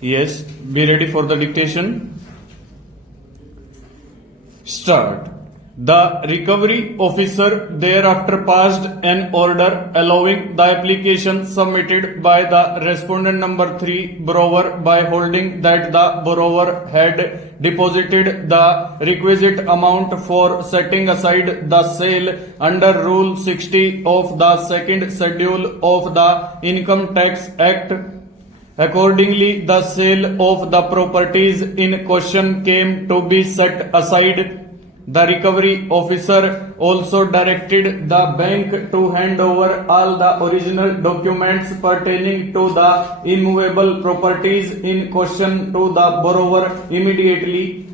Yes, be ready for the dictation. Start. The recovery officer thereafter passed an order allowing the application submitted by the respondent number 3 borrower by holding that the borrower had deposited the requisite amount for setting aside the sale under Rule 60 of the second schedule of the Income Tax Act. Accordingly, the sale of the properties in question came to be set aside. The recovery officer also directed the bank to hand over all the original documents pertaining to the immovable properties in question to the borrower immediately.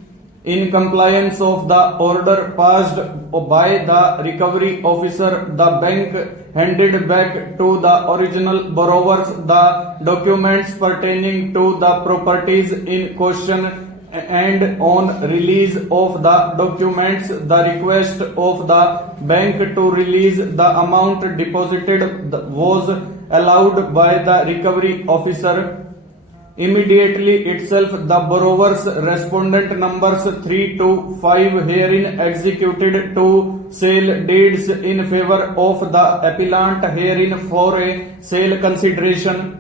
In compliance of the order passed by the recovery officer, the bank handed back to the original borrowers the documents pertaining to the properties in question, and on release of the documents, the request of the bank to release the amount deposited was allowed by the recovery officer. Immediately itself, the borrowers respondent numbers 3 to 5 herein executed 2 sale deeds in favor of the appellant herein for a sale consideration.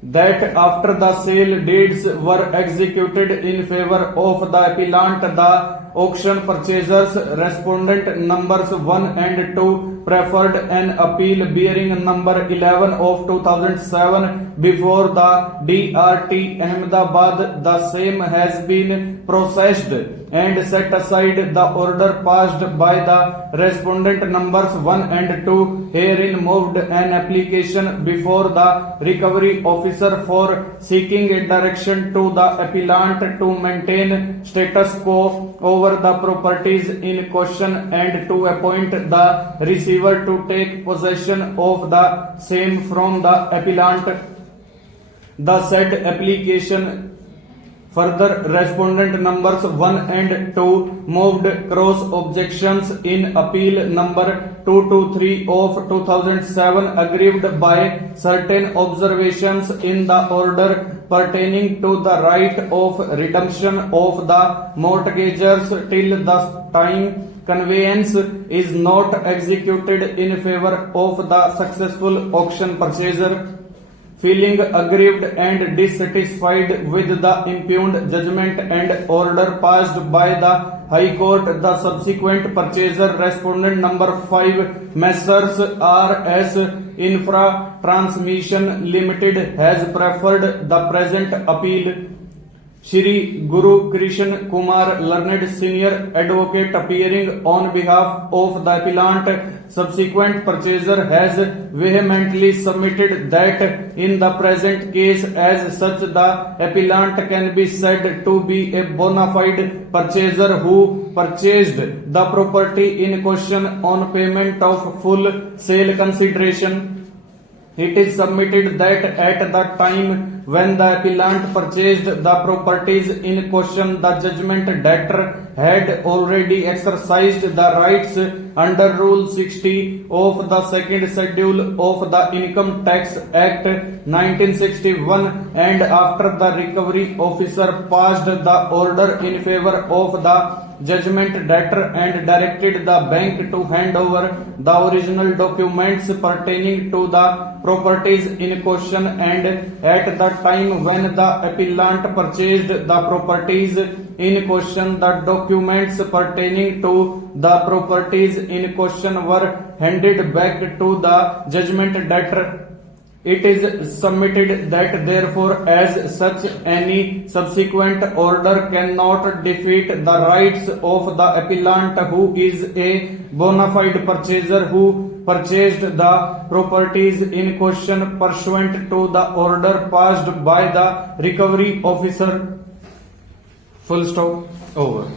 That after the sale deeds were executed in favor of the appellant, the auction purchasers respondent numbers 1 and 2 preferred an appeal bearing number 11 of 2007 before the DRT Ahmedabad. The same has been processed and set aside. The order passed by the respondent numbers 1 and 2 herein moved an application before the recovery officer for seeking a direction to the appellant to maintain status quo over the properties in question and to appoint the receiver to take possession of the same from the appellant. The said application further, respondent numbers 1 and 2 moved cross objections in appeal number 223 of 2007 aggrieved by certain observations in the order pertaining to the right of redemption of the mortgagors till the time conveyance is not executed in favor of the successful auction purchaser. Feeling aggrieved and dissatisfied with the impugned judgment and order passed by the High Court, the subsequent purchaser respondent number 5 Messrs. R.S. Infra Transmission Limited has preferred the present appeal. Shri Guru Krishan Kumar, learned senior advocate appearing on behalf of the appellant, subsequent purchaser, has vehemently submitted that in the present case as such the appellant can be said to be a bona fide purchaser who purchased the property in question on payment of full sale consideration. It is submitted that at the time when the appellant purchased the properties in question, the judgment debtor had already exercised the rights under Rule 60 of the second schedule of the Income Tax Act 1961, and after the recovery officer passed the order in favor of the judgment debtor and directed the bank to hand over the original documents pertaining to the properties in question, and at the time when the appellant purchased the properties in question, the documents pertaining to the properties in question were handed back to the judgment debtor. It is submitted that therefore as such any subsequent order cannot defeat the rights of the appellant who is a bona fide purchaser who purchased the properties in question pursuant to the order passed by the recovery officer. Full stop. Over.